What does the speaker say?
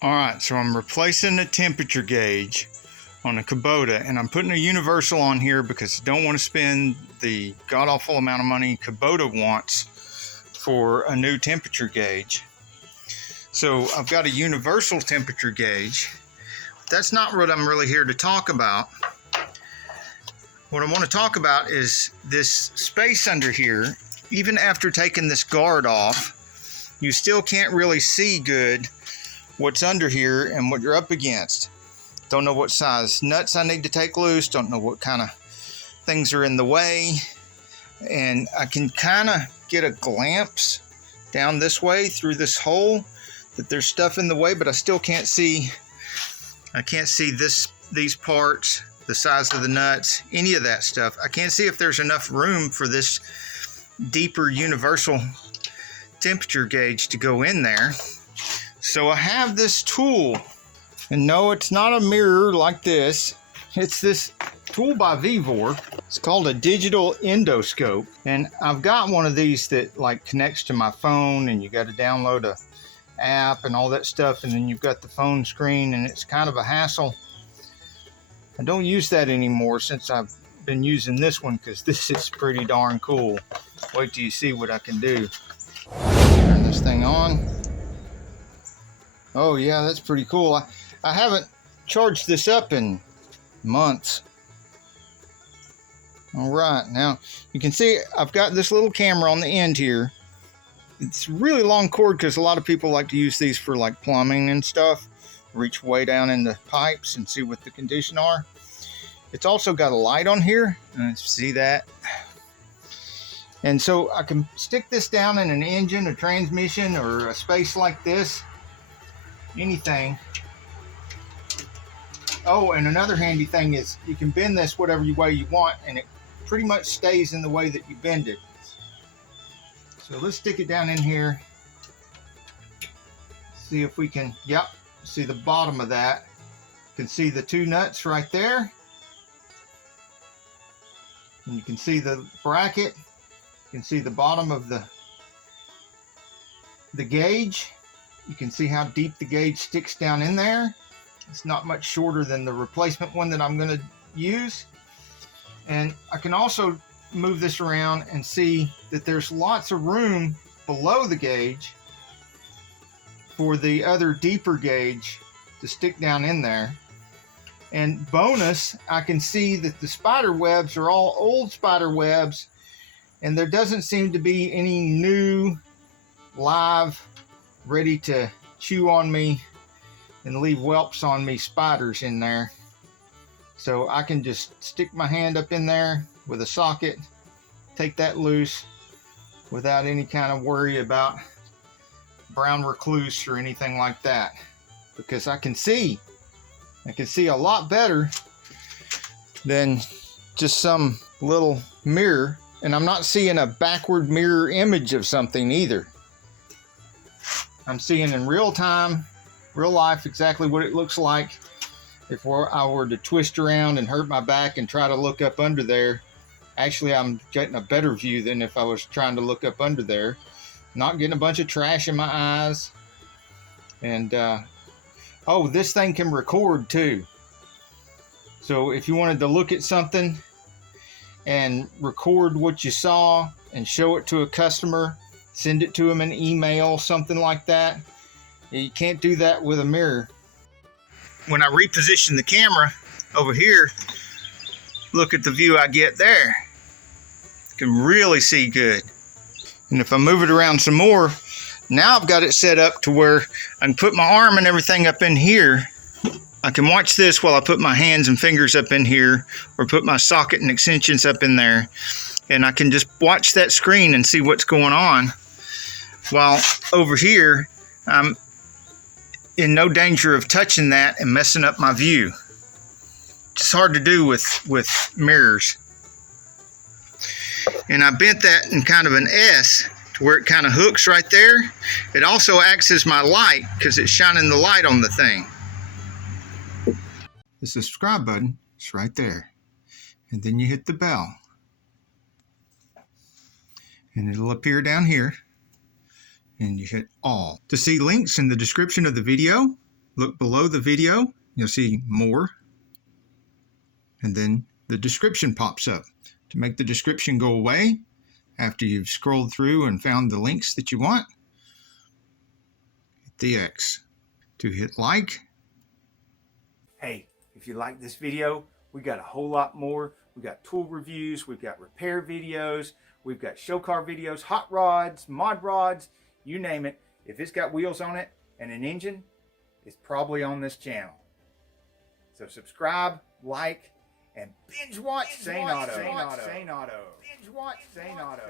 Alright, so I'm replacing the temperature gauge on a Kubota, and I'm putting a universal on here because I don't want to spend the god-awful amount of money Kubota wants for a new temperature gauge. So I've got a universal temperature gauge. That's not what I'm really here to talk about. What I want to talk about is this space under here. Even after taking this guard off, you still can't really see good what's under here and what you're up against. Don't know what size nuts I need to take loose, don't know what kind of things are in the way, and I can kind of get a glimpse down this way through this hole that there's stuff in the way, but I still can't see. I can't see these parts, the size of the nuts, any of that stuff. I can't see if there's enough room for this deeper universal temperature gauge to go in there. So I have this tool, and no, it's not a mirror like this. It's this tool by Vevor. It's called a digital endoscope, and I've got one of these that like connects to my phone, and you got to download a app and all that stuff, and then you've got the phone screen, and it's kind of a hassle. I don't use that anymore since I've been using this one because this is pretty darn cool. Wait till you see what I can do. Turn this thing on. Oh yeah, that's pretty cool. I haven't charged this up in months. All right, now you can see I've got this little camera on the end here. It's a really long cord because a lot of people like to use these for like plumbing and stuff. Reach way down in the pipes and see what the condition are. It's also got a light on here. See that? And so I can stick this down in an engine, a transmission, or a space like this. Anything. Oh, and another handy thing is you can bend this whatever way you want, and it pretty much stays in the way that you bend it. So let's stick it down in here. See if we can, yep, see the bottom of that. You can see the two nuts right there. And you can see the bracket. You can see the bottom of the gauge. You can see how deep the gauge sticks down in there. It's not much shorter than the replacement one that I'm going to use. And I can also move this around and see that there's lots of room below the gauge for the other deeper gauge to stick down in there. And bonus, I can see that the spider webs are all old spider webs, and there doesn't seem to be any new live ready to chew on me and leave whelps on me spiders in there. So I can just stick my hand up in there with a socket, take that loose without any kind of worry about brown recluse or anything like that, because I can see a lot better than just some little mirror, and I'm not seeing a backward mirror image of something either. I'm seeing in real time, real life, exactly what it looks like if I were to twist around and hurt my back and try to look up under there. Actually, I'm getting a better view than if I was trying to look up under there. Not getting a bunch of trash in my eyes. And, oh, this thing can record too. So if you wanted to look at something and record what you saw and show it to a customer, send it to them in email, something like that. You can't do that with a mirror. When I reposition the camera over here, look at the view I get there. You can really see good. And if I move it around some more, now I've got it set up to where I can put my arm and everything up in here. I can watch this while I put my hands and fingers up in here, or put my socket and extensions up in there. And I can just watch that screen and see what's going on. While over here, I'm in no danger of touching that and messing up my view. It's hard to do with mirrors. And I bent that in kind of an S to where it kind of hooks right there. It also acts as my light because it's shining the light on the thing. The subscribe button is right there. And then you hit the bell. And it'll appear down here. And you hit all. To see links in the description of the video, look below the video, you'll see more, and then the description pops up. To make the description go away, after you've scrolled through and found the links that you want, hit the X. To hit like. Hey, if you like this video, we got a whole lot more. We got tool reviews, we've got repair videos, we've got show car videos, hot rods, mod rods, you name it. If it's got wheels on it and an engine, it's probably on this channel. So subscribe, like, and binge watch Saneauto. Binge watch Saneauto.